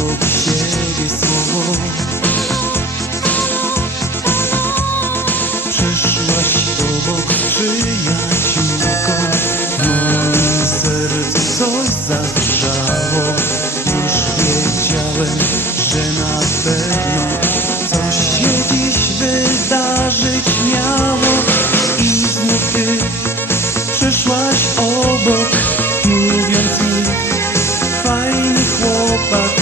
obok siebie słowo Przyszłaś obok przyjaciółko W moim sercu coś zadrżało. Już wiedziałem, że na pewno Coś się dziś wydarzyć miało. I znów ty przyszłaś obok Mówiąc mi, fajny chłopak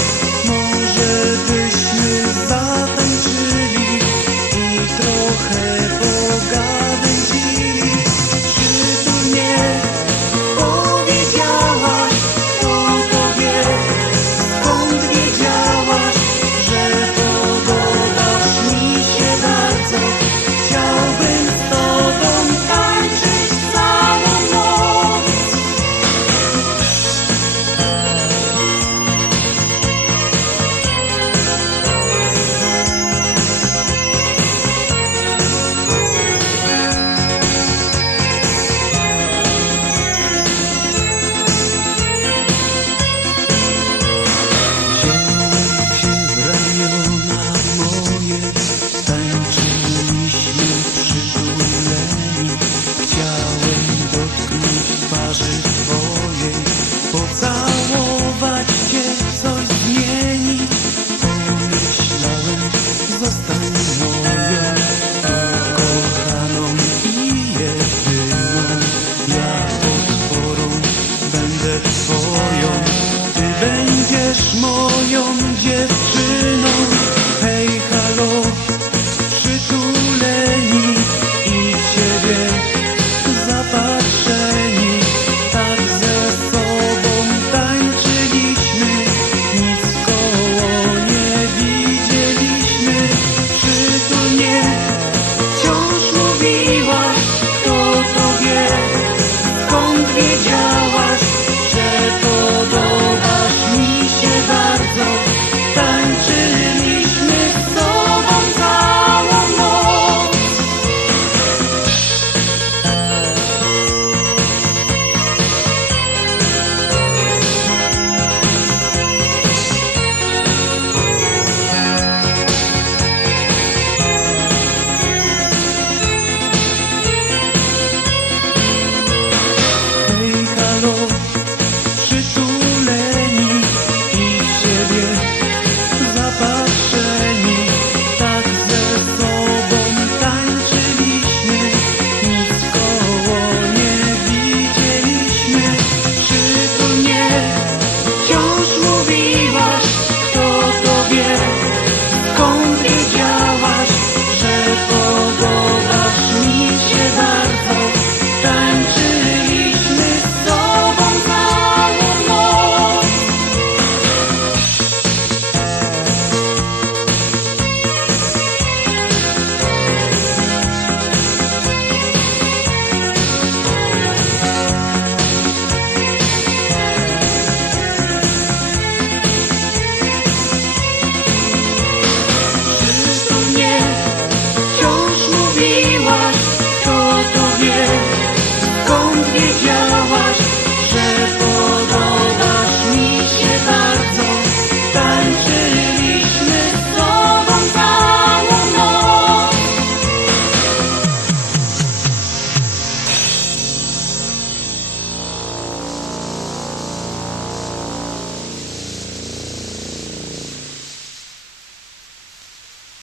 复杂我